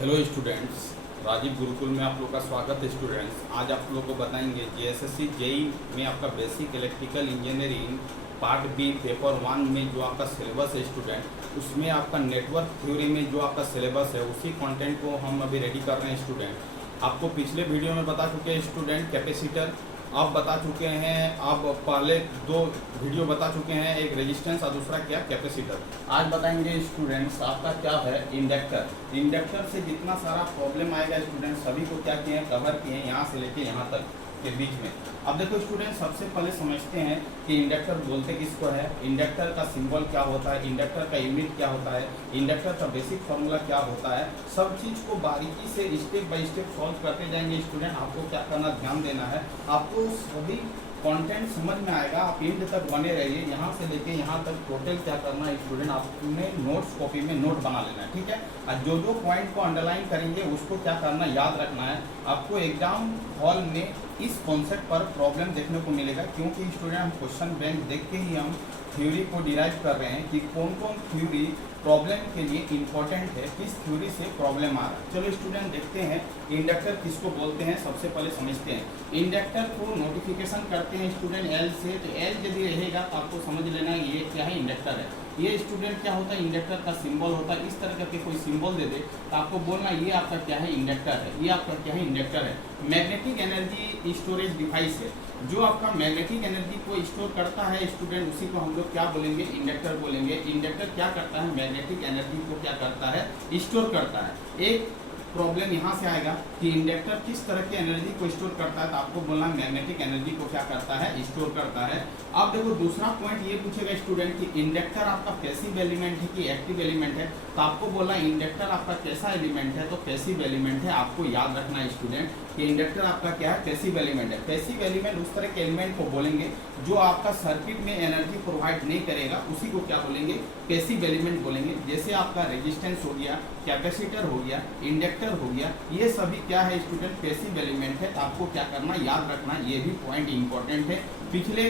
Hello students, Rajiv Gurukul में आप लोग का स्वागत है। स्टूडेंट्स, आज आप लोग को बताएंगे जेएसएससी जेई में आपका basic electrical engineering part B paper 1 में जो आपका सिलेबस है स्टूडेंट, उसमें आपका नेटवर्क थ्योरी में जो आपका सिलेबस है उसी कंटेंट को हम अभी रेडी कर रहे हैं। स्टूडेंट आपको पिछले वीडियो में बता चुके हैं स्टूडेंट कैपेसिटर, अब बता चुके हैं, अब पहले 2 वीडियो बता चुके हैं, एक रेजिस्टेंस और दूसरा क्या कैपेसिटर। आज बताएंगे स्टूडेंट्स आपका क्या है इंडक्टर। इंडक्टर से जितना सारा प्रॉब्लम आएगा स्टूडेंट्स सभी को क्या किए हैं, कवर किए हैं, यहाँ से लेके यहाँ तक के बीच में। अब देखो स्टूडेंट, सबसे पहले समझते हैं कि इंडक्टर बोलते किसको है, इंडक्टर का सिंबल क्या होता है, इंडक्टर का यूनिट क्या होता है, इंडक्टर का बेसिक फार्मूला क्या होता है। सब चीज़ को बारीकी से स्टेप बाय स्टेप सॉल्व करते जाएंगे स्टूडेंट। आपको क्या करना, ध्यान देना है, आपको सभी कंटेंट समझ में आएगा। आप एंड तक बने रहिए, यहाँ से लेके यहाँ तक टोटल क्या करना है स्टूडेंट, आपने नोट्स कॉपी में नोट बना लेना है, ठीक है। और जो जो पॉइंट को अंडरलाइन करेंगे उसको क्या करना, याद रखना है। आपको एग्जाम हॉल में इस कॉन्सेप्ट पर प्रॉब्लम देखने को मिलेगा, क्योंकि स्टूडेंट हम क्वेश्चन बैंक देख के ही हम थ्योरी को डिराइव कर रहे हैं कि कौन कौन थ्योरी प्रॉब्लम के लिए इंपॉर्टेंट है, किस थ्योरी से प्रॉब्लम आ रहा है। चलो स्टूडेंट देखते हैं इंडक्टर किसको बोलते हैं। सबसे पहले समझते हैं इंडक्टर को नोटिफिकेशन करते हैं स्टूडेंट एल से। तो एल यदि रहेगा तो आपको समझ लेना है ये क्या है, इंडक्टर है। ये स्टूडेंट क्या होता है, इंडक्टर का सिंबल होता है। इस तरह करके कोई सिंबल दे दे तो आपको बोलना ये आपका क्या है, इंडक्टर है। ये आपका क्या है, इंडक्टर है। मैग्नेटिक एनर्जी स्टोरेज डिवाइस है, जो आपका मैग्नेटिक एनर्जी को स्टोर करता है स्टूडेंट, उसी को हम लोग क्या बोलेंगे, इंडक्टर बोलेंगे। इंडक्टर क्या करता है, मैग्नेटिक एनर्जी को क्या करता है, स्टोर करता है। एक प्रॉब्लम यहाँ से आएगा कि इंडक्टर किस तरह की एनर्जी को स्टोर करता है, तो आपको बोलना मैग्नेटिक एनर्जी को क्या करता है, स्टोर करता है। अब देखो दूसरा पॉइंट ये पूछेगा स्टूडेंट कि इंडक्टर आपका पैसिव एलिमेंट है कि एक्टिव एलिमेंट है, तो आपको बोला इंडक्टर आपका कैसा एलिमेंट है, तो पैसिव एलिमेंट है। आपको याद रखना है स्टूडेंट कि इंडक्टर आपका क्या है, पैसिव एलिमेंट है। पैसिव एलिमेंट उस तरह के एलिमेंट को बोलेंगे जो आपका सर्किट में एनर्जी प्रोवाइड नहीं करेगा, उसी को क्या बोलेंगे, पैसिव एलिमेंट बोलेंगे। जैसे आपका रेजिस्टेंस हो गया, कैपेसिटर हो गया, इंडक्टर हो गया, ये सभी क्या है स्टूडेंट, पैसिव एलिमेंट है। तो आपको क्या करना, याद रखना, ये भी पॉइंट इंपॉर्टेंट है, पिछले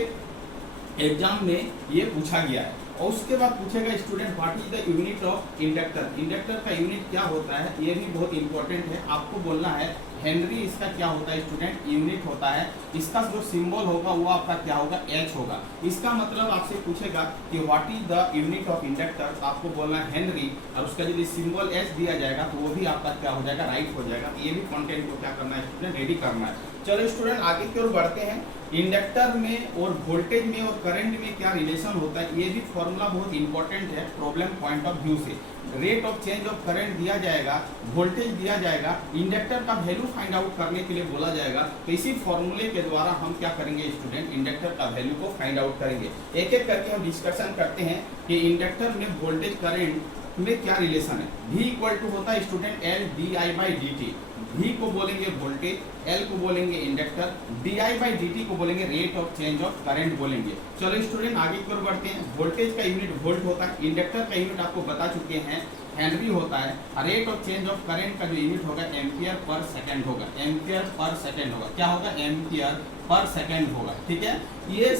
एग्जाम में ये पूछा गया है। और उसके बाद पूछेगा student what is the unit of inductor. Inductor का यूनिट क्या होता है, ये भी बहुत इंपॉर्टेंट है। आपको बोलना है हेनरी, इसका क्या होता है स्टूडेंट, यूनिट होता है। इसका जो सिंबल होगा वो आपका क्या होगा, एच होगा। इसका मतलब आपसे पूछेगा कि what is the unit of inductor, तो आपको बोलना है हेनरी, और उसका यदि सिंबल एच दिया जाएगा तो वो भी आपका क्या हो जाएगा, राइट हो जाएगा। ये भी कंटेंट को क्या करना है स्टूडेंट, रेडी करना है। चलो स्टूडेंट आगे की ओर बढ़ते हैं। इंडक्टर में और वोल्टेज में और करंट में क्या रिलेशन होता है, ये भी फॉर्मूला बहुत इंपॉर्टेंट है प्रॉब्लम पॉइंट ऑफ व्यू से। Rate of change of current दिया जाएगा, वोल्टेज दिया जाएगा, इंडक्टर का वैल्यू फाइंड आउट करने के लिए बोला जाएगा। तो इसी फॉर्मूले के द्वारा हम क्या करेंगे स्टूडेंट, इंडक्टर का वैल्यू को फाइंड आउट करेंगे। एक एक करके हम डिस्कशन करते हैं कि इंडक्टर में वोल्टेज करंट में क्या रिलेशन है। V इक्वल टू होता है स्टूडेंट L di/dt। V को बोलेंगे वोल्टेज, L को बोलेंगे इंडक्टर, di/dt को बोलेंगे rate of change of current बोलेंगे। चलो स्टूडेंट आगे की ओर बढ़ते हैं। वोल्टेज का यूनिट वोल्ट होता है, इंडक्टर का यूनिट आपको बता चुके हैं हेनरी होता है, rate of change of current का जो यूनिट होगा एम्पियर पर सेकंड होगा। एम्पियर पर सेकंड होगा, क्या होगा, एम्पियर पर सेकंड होगा, ठीक है। ये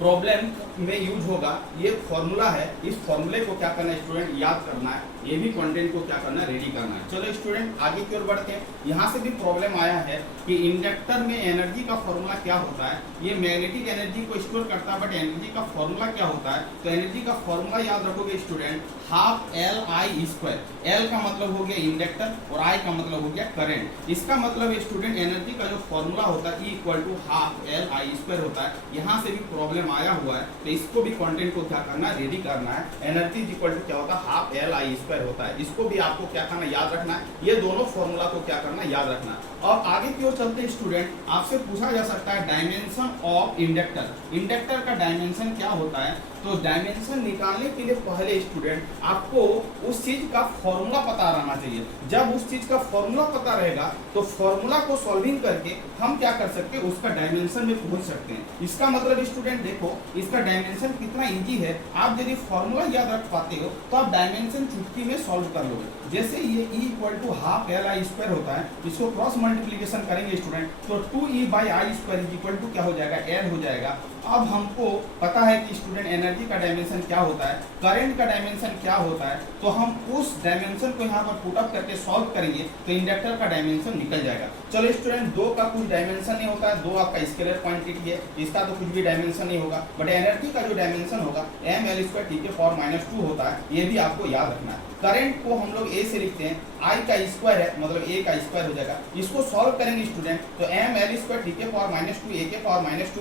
प्रॉब्लम में यूज होगा, ये फॉर्मूला है। इस फॉर्मूले को क्या करना है स्टूडेंट, याद करना है। ये भी कंटेंट को क्या करना है, रेडी करना है। चलो स्टूडेंट आगे की ओर बढ़ते हैं। यहाँ से भी प्रॉब्लम आया है कि इंडक्टर में एनर्जी का फॉर्मूला क्या होता है। ये मैग्नेटिक एनर्जी को स्टोर करता है, बट एनर्जी का फॉर्मूला क्या होता है, तो एनर्जी का फॉर्मूला याद रखोगे स्टूडेंट, हाफ Li²। L का मतलब हो गया इंडक्टर और I का मतलब हो गया करंट। इसका मतलब स्टूडेंट एनर्जी का जो फॉर्मूला होता है E equal to half Li² होता है। यहाँ से भी प्रॉब्लम आया हुआ है, तो इसको भी कंटेंट को क्या करना है, रेडी करना है। एनर्जी इक्वल टू क्या होता है, हाफ Li² होता है। इसको भी आपको क्या करना, याद रखना है। ये दोनों फॉर्मूला को क्या करना, याद रखना है। और आगे की ओर चलते हैं स्टूडेंट, आपसे पूछा जा सकता है डायमेंशन ऑफ इंडक्टर। इंडक्टर का डायमेंशन क्या होता है, तो डायमेंशन निकालने के लिए पहले स्टूडेंट आपको उस चीज का फॉर्मूला पता रहना चाहिए। जब उस चीज का फॉर्मूला पता रहेगा तो फॉर्मूला को सॉल्विंग करके हम क्या कर सकते हैं, उसका डायमेंशन में पहुंच सकते हैं। इसका मतलब स्टूडेंट देखो इसका डायमेंशन कितना इजी है। आप यदि फॉर्मूला याद रख पाते हो तो आप डायमेंशन चुटकी में सॉल्व कर लोगे। जैसे ये E equal to half Li² होता है, इसको क्रॉस मल्टीप्लीकेशन करेंगे स्टूडेंट तो 2E/I² इक्वल टू क्या हो जाएगा, L हो जाएगा। अब हमको पता है कि स्टूडेंट एनर्जी का डायमेंशन क्या होता है, करंट का डायमेंशन क्या होता है, तो हम उस डायमेंशन को यहाँ पर पुट अप करके सॉल्व करेंगे तो इंडक्टर का डायमेंशन निकल जाएगा। चलो स्टूडेंट, दो का कुछ डायमेंशन नहीं होता है, दो आपका स्केलर क्वांटिटी है, इसका तो कुछ भी डायमेंशन नहीं होगा, बट एनर्जी का जो डायमेंशन होगा mL²T⁴ होता है, ये भी आपको याद रखना है। करंट को हम लोग ए से लिखते हैं, आई का स्क्वायर है मतलब ए का स्क्वायर हो जाएगा। इसको सॉल्व करेंगे स्टूडेंट तो mL²T⁴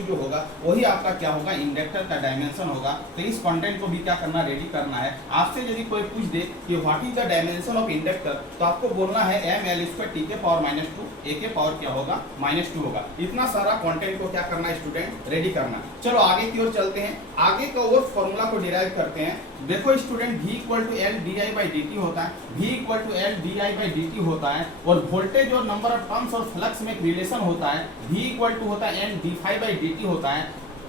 जो होगा वही आपका क्या होगा, इंडक्टर का डायमेंशन होगा। तो इस कंटेंट को भी क्या करना, रेडी करना है। आपसे यदि कोई पूछ दे कि what is the dimension of inductor, तो आपको बोलना है mL²T⁴ ए के पावर क्या होगा, -2 होगा। इतना सारा कंटेंट को क्या करना है स्टूडेंट, रेडी करना। चलो आगे की ओर चलते हैं, आगे का और फॉर्मूला को डिराइव करते हैं। देखो स्टूडेंट, V = L di/dt होता है, V = L di/dt होता है, और वोल्टेज और नंबर ऑफ टर्न्स और फ्लक्स में एक रिलेशन होता है, V = होता है N d∅/dt होता है,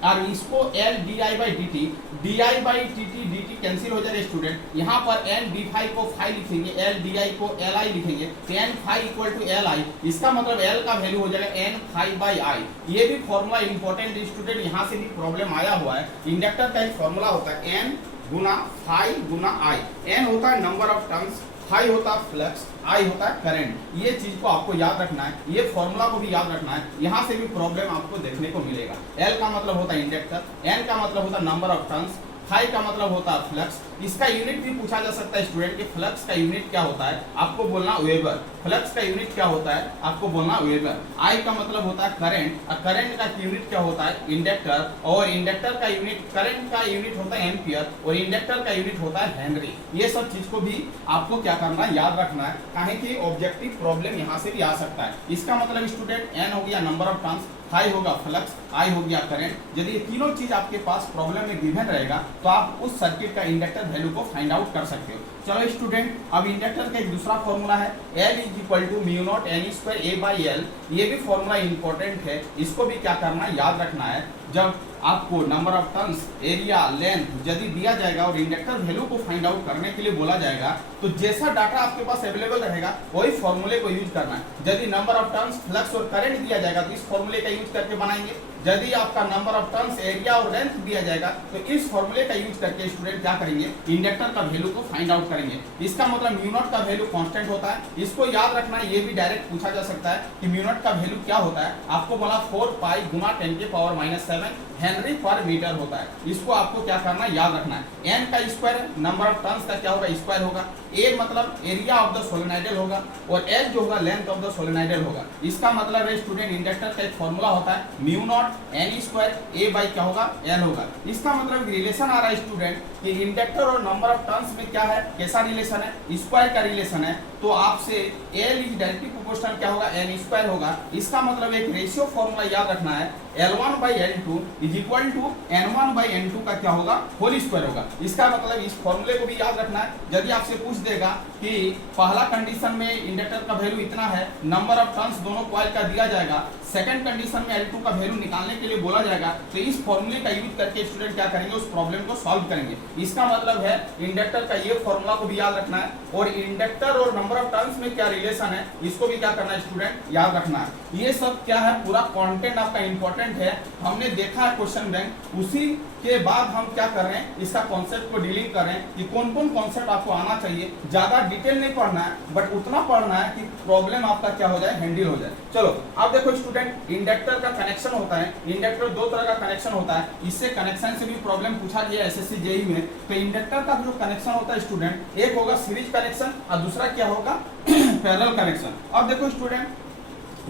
और इसको L di/dt dt कैंसिल हो जाएगा स्टूडेंट। यहाँ पर N d∅ को फाई लिखेंगे, L di को Li लिखेंगे, तो N phi = Li, इसका मतलब L का वैल्यू हो जाएगा N phi/I। ये भी फॉर्मूला इंपॉर्टेंट स्टूडेंट, यहाँ से भी प्रॉब्लम आया हुआ है। इंडक्टर का एक फॉर्मूला होता है N गुना फाई गुना आई। N होता है नंबर ऑफ टर्न्स, फाई होता है फ्लक्स, आई होता है करंट। ये चीज को आपको याद रखना है, ये फॉर्मूला को भी याद रखना है। यहाँ से भी प्रॉब्लम आपको देखने को मिलेगा। L का मतलब होता है इंडक्टर, N का मतलब होता है नंबर ऑफ टर्न्स, फाई का मतलब होता है फ्लक्स। इसका यूनिट भी पूछा जा सकता है स्टूडेंट कि फ्लक्स का यूनिट क्या होता है, आपको बोलना वेबर। फ्लक्स का यूनिट क्या होता है, आपको बोलना वेबर। आई का मतलब होता है करंट, और करंट का यूनिट क्या होता है, इंडक्टर, और इंडक्टर का यूनिट, करंट का यूनिट होता है एम्पियर, और इंडक्टर का यूनिट होता है हेनरी। ये सब चीज को भी आपको क्या करना है, याद रखना है, काहे कि ऑब्जेक्टिव प्रॉब्लम यहाँ से भी आ सकता है। इसका मतलब स्टूडेंट N हो गया नंबर ऑफ टर्न्स, फाई होगा फ्लक्स, आई हो गया करंट। यदि ये तीनों चीज आपके पास प्रॉब्लम में गिवन रहेगा तो आप उस सर्किट का इंडक्टर वैल्यू को फाइंड आउट कर सकते हो। चलो स्टूडेंट, अब इंडक्टर का एक दूसरा फॉर्मूला है L = μ0N²A/L। ये भी फॉर्मूला इंपॉर्टेंट है, इसको भी क्या करना है, याद रखना है। जब आपको number of turns, area, length यदि दिया जाएगा और इंडक्टर वैल्यू को फाइंड आउट करने के लिए बोला जाएगा, तो जैसा डाटा आपके पास अवेलेबल रहेगा वही फॉर्मूले को यूज करना है। यदि नंबर ऑफ टर्न्स, फ्लक्स और करंट दिया जाएगा तो इस फॉर्मूले का यूज करके बनाएंगे। यदि आपका नंबर ऑफ टर्न्स, एरिया और लेंथ दिया जाएगा तो इस फॉर्मूले का यूज करके स्टूडेंट क्या करेंगे, इंडक्टर का वैल्यू को फाइंड आउट करेंगे। इसका मतलब μ0 का वैल्यू कांस्टेंट होता है, इसको याद रखना है। ये भी डायरेक्ट पूछा जा सकता है कि μ0 का वैल्यू क्या होता है, आपको बोला 4 पाई गुना 10⁻⁷ हेनरी पर मीटर होता है। इसको आपको क्या करना है, याद रखना है। N का स्क्वायर नंबर ऑफ टर्न्स का क्या होगा, स्क्वायर होगा। A मतलब एरिया ऑफ द सोलेनोइडल होगा, और L जो होगा लेंथ ऑफ द सोलेनोइडल होगा। इसका मतलब है स्टूडेंट, इंडक्टर का एक फॉर्मूला होता है μ0 N² A बाई क्या होगा, L होगा। इसका मतलब रिलेशन आ रहा है स्टूडेंट कि इंडक्टर और नंबर ऑफ टर्न्स में क्या है, कैसा रिलेशन है, स्क्वायर का रिलेशन है। तो आपसे L इज डायरेक्टली प्रोपोर्शनल क्या होगा, N² होगा। इसका मतलब एक रेशियो फॉर्मूला याद रखना है, L1/L2 = N1/N2 का क्या होगा, होल स्क्वायर होगा। इसका मतलब इस फॉर्मूले को भी याद रखना है। यदि आपसे पूछ देगा कि पहला कंडीशन में इंडक्टर का वैल्यू इतना है, नंबर ऑफ टर्न्स दोनों कॉइल का दिया जाएगा, सेकंड कंडीशन में L2 का वैल्यू निकालने के लिए बोला जाएगा, तो इस फॉर्मूले का यूज करके स्टूडेंट क्या करेंगे, उस प्रॉब्लम को सॉल्व करेंगे। इसका मतलब है इंडक्टर का ये फॉर्मूला को भी याद रखना है, और इंडक्टर और नंबर ऑफ टर्न्स में क्या रिलेशन है, इसको भी क्या करना है स्टूडेंट, याद रखना है। ये सब क्या है, पूरा कंटेंट आपका इंपॉर्टेंट है। हमने देखा है क्वेश्चन बैंक, उसी के बाद हम क्या कर रहे हैं, इसका कॉन्सेप्ट को डीलिंग कर रहे हैं कि कौन कौन कॉन्सेप्ट आपको आना चाहिए। ज्यादा डिटेल नहीं पढ़ना है, बट उतना पढ़ना है कि प्रॉब्लम आपका क्या हो जाए, हैंडल हो जाए। चलो अब देखो स्टूडेंट, इंडक्टर का कनेक्शन होता है। इंडक्टर दो तरह का कनेक्शन होता है, इससे कनेक्शन से भी प्रॉब्लम पूछा गया SSC JEE में। तो इंडक्टर का जो कनेक्शन होता है स्टूडेंट, एक होगा सीरीज कनेक्शन और दूसरा क्या होगा, पैरेलल कनेक्शन। अब देखो स्टूडेंट,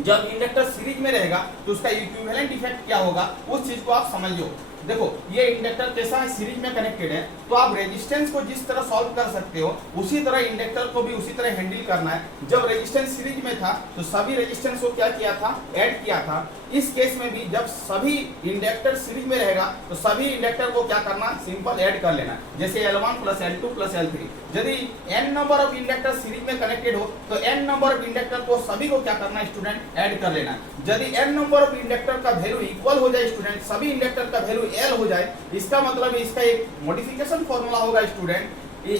जब इंडक्टर सीरीज में रहेगा तो उसका इक्विवेलेंट इफेक्ट क्या होगा, उस चीज को आप समझिए। देखो ये इंडक्टर कैसा है, सीरीज में कनेक्टेड है, तो आप रेजिस्टेंस को जिस तरह सॉल्व कर सकते हो उसी तरह इंडक्टर को भी उसी तरह हैंडल करना है। जब रेजिस्टेंस सीरीज में था तो सभी रेजिस्टेंस को क्या किया था, ऐड किया था। इस केस में भी जब सभी इंडक्टर सीरीज में रहेगा तो सभी इंडक्टर को क्या करना, सिंपल ऐड कर लेना, जैसे L1 + L2 + L3। यदि n number of inductor series में कनेक्टेड हो तो n नंबर ऑफ इंडक्टर को सभी को क्या करना, स्टूडेंट, ऐड कर लेना। यदि n नंबर ऑफ इंडक्टर का वैल्यू इक्वल हो जाए स्टूडेंट, सभी इंडक्टर का वैल्यू L हो जाए, इसका मतलब इसका एक मॉडिफिकेशन फॉर्मूला होगा स्टूडेंट,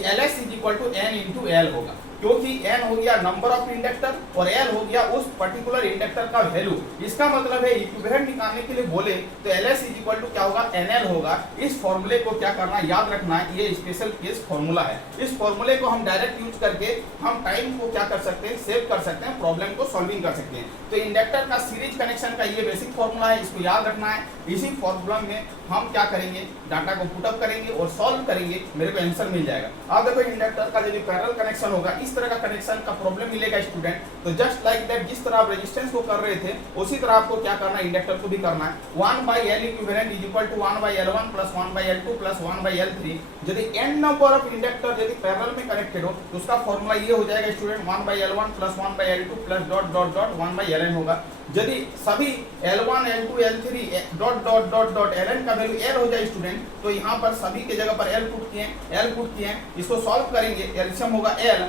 LS = N × L होगा। क्योंकि n हो गया नंबर ऑफ इंडक्टर और l हो गया उस पर्टिकुलर इंडक्टर का वैल्यू। इसका मतलब है इक्विवेलेंट निकालने के लिए बोले तो ls इज इक्वल टू क्या होगा, nl होगा। इस फॉर्मूले को क्या करना है, याद रखना है, ये स्पेशल केस फॉर्मूला है। इस फॉर्मूले को हम डायरेक्ट यूज करके हम टाइम को क्या कर सकते हैं, सेव कर सकते हैं, प्रॉब्लम को सॉल्विंग कर सकते हैं। तो इंडक्टर का सीरीज कनेक्शन का ये बेसिक फॉर्मूला है, इसको याद रखना है। इसी फॉर्मूला में हम क्या करेंगे, डाटा को पुटअप करेंगे और सॉल्व करेंगे, मेरे को आंसर मिल जाएगा। अब देखो इंडक्टर का यदि पैरेलल कनेक्शन होगा, इस तरह का कनेक्शन का प्रॉब्लम मिलेगा स्टूडेंट। तो जस्ट लाइक दैट, जिस तरह आप रेजिस्टेंस को कर रहे थे उसी तरह आपको क्या करना है, इंडक्टर को भी करना है। 1/L equivalent is equal to 1/L1 plus 1/L2 plus 1/L3। यदि n नंबर ऑफ इंडक्टर यदि पैरेलल में कनेक्टेड हो तो उसका फॉर्मूला ये हो जाएगा student, 1/L1 plus 1/L2 plus dot dot dot 1/Ln होगा। यदि सभी L1 L2 L3 dot dot dot dot Ln का वैल्यू L हो जाए स्टूडेंट, तो यहाँ पर सभी की जगह पर L पुट किए, इसको सॉल्व करेंगे, एलसीएम होगा L,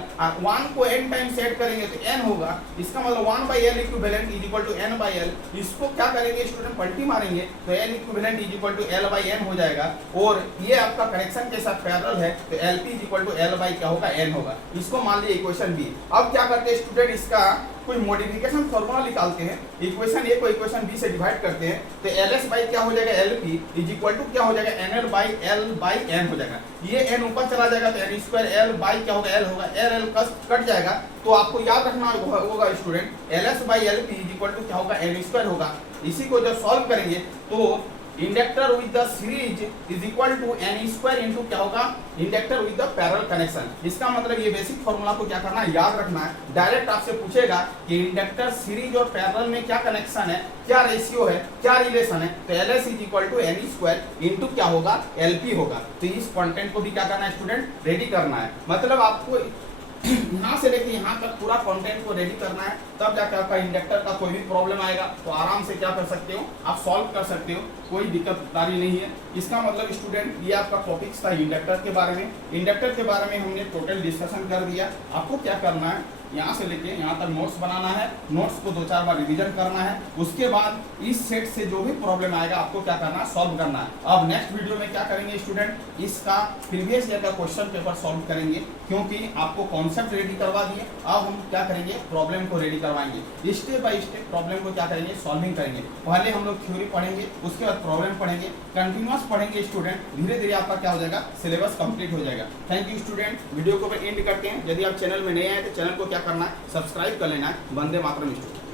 1 को n टाइम सेट करेंगे तो n होगा। इसका मतलब 1/L equivalent is equal to n/L। इसको क्या करेंगे स्टूडेंट, पलटी मारेंगे तो L equivalent is equal to L/n हो जाएगा। और ये आपका कनेक्शन के साथ पैरेलल है तो LP is equal to L by क्या होगा, n होगा। इसको मान लीजिए इक्वेशन बी। अब क्या करते हैं स्टूडेंट, इसका कोई मॉडिफिकेशन फॉर्मूला निकालते हैं, इक्वेशन ए को इक्वेशन बी से डिवाइड करते हैं तो LS बाई क्या हो जाएगा, LP इज इक्वल टू क्या हो जाएगा, NL by L by n हो जाएगा। ये n ऊपर चला जाएगा तो n स्क्वायर L बाई क्या होगा, L होगा, L कट जाएगा। तो आपको याद रखना होगा student, LS by LP is equal to क्या होगा, n स्क्वायर होगा। इसी को जब सॉल्व करेंगे तो inductor with the series is equal to n square into क्या होगा, inductor with the parallel connection. इसका मतलब ये बेसिक फॉर्मूला को क्या करना है, याद रखना है। डायरेक्ट आपसे पूछेगा कि इंडक्टर सीरीज और पैरेलल में क्या कनेक्शन है, क्या रेशियो है, क्या रिलेशन है, तो LS is equal to n square into क्या होगा, LP होगा। तो इस कंटेंट को भी क्या करना है स्टूडेंट, रेडी करना है। मतलब आपको यहाँ से लेके यहाँ तक पूरा कंटेंट को रेडी करना है, तब जाकर आपका इंडक्टर का कोई भी प्रॉब्लम आएगा तो आराम से क्या कर सकते हो, आप सॉल्व कर सकते हो, कोई दिक्कतदारी नहीं है। इसका मतलब स्टूडेंट ये आपका टॉपिक्स था इंडक्टर के बारे में। इंडक्टर के बारे में हमने टोटल डिस्कशन कर दिया। आपको क्या करना है, यहाँ से लेके यहाँ तक नोट्स बनाना है, नोट्स को 2-4 बार रिवीजन करना है। उसके बाद इस सेट से जो भी प्रॉब्लम आएगा आपको क्या करना है, सॉल्व करना है। अब नेक्स्ट वीडियो में क्या करेंगे स्टूडेंट, इसका प्रीवियस ईयर का क्वेश्चन पेपर सॉल्व करेंगे, क्योंकि आपको कॉन्सेप्ट रेडी करवा दिए। अब हम क्या करेंगे, प्रॉब्लम को रेडी करवाएंगे, स्टेप बाय स्टेप प्रॉब्लम को क्या करेंगे, सॉल्विंग करेंगे। पहले हम लोग थ्योरी पढ़ेंगे, उसके बाद प्रॉब्लम पढ़ेंगे, कंटिन्यूअस पढ़ेंगे स्टूडेंट। धीरे धीरे आपका क्या हो जाएगा, सिलेबस कंप्लीट हो जाएगा। Thank you student. वीडियो को एंड करते हैं। यदि आप चैनल में नए आए तो चैनल को क्या करना है, सब्सक्राइब कर लेना है। वंदे मातरम स्टूडेंट।